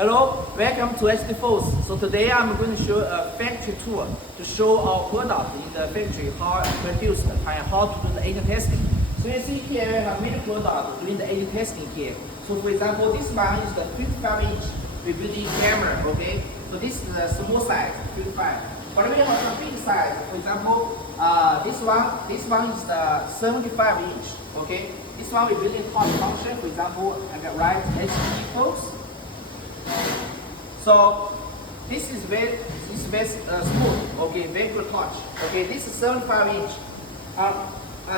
Hello, welcome to HD Force. So today I'm going to show a factory tour to show our product in the factory, how it's produced and how to do the A/B testing. So you see here we have many products doing the A/B testing here. So for example, this one is the 55-inch rebuilding camera, okay? So this is the small size, 55. But we have some big size. For example, this one is the 75-inch, okay? This one we build in touch function. For example, I can write HD Force. So this is very smooth, okay, very good touch. Okay, this is 75-inch.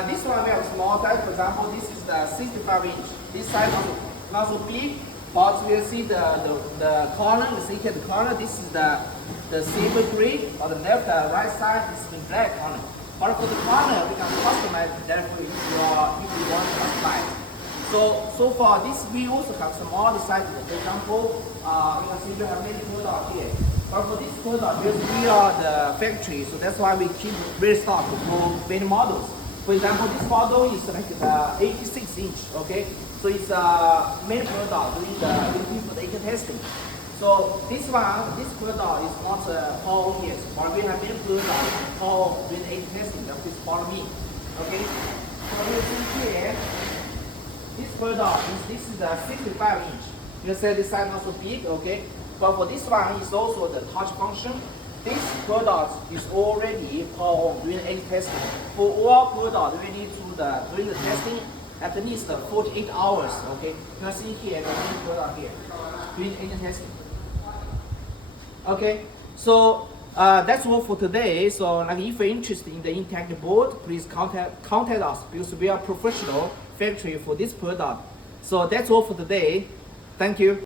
This one we have small size. For example, this is the 65-inch. This size also not so big, but we will see the corner. You see here the corner. This is the silver gray. On the left, right side, this is in black corner. But for the corner, we can customize that if you want to customize. So far, this we also have some other sizes. For example, you can see we have many products here. But for this product, because we are the factory, so that's why we keep restock for many models. For example, this model is like the 86-inch. Okay, so it's many product doing for the A/B testing. So this product is not all here, but we have many products all doing A/B testing. Please follow me. Okay, so you see here. This product this is a 65-inch. You say this size not so big, okay? But for this one, it's also the touch function. This product is already doing A/B testing. For all products, we need to doing the testing at least 48 hours, okay? You can see here the main product here doing A/B testing. Okay, so that's all for today. So like if you're interested in the interactive board, please contact us because we are professional factory for this product. So that's all for today. Thank you.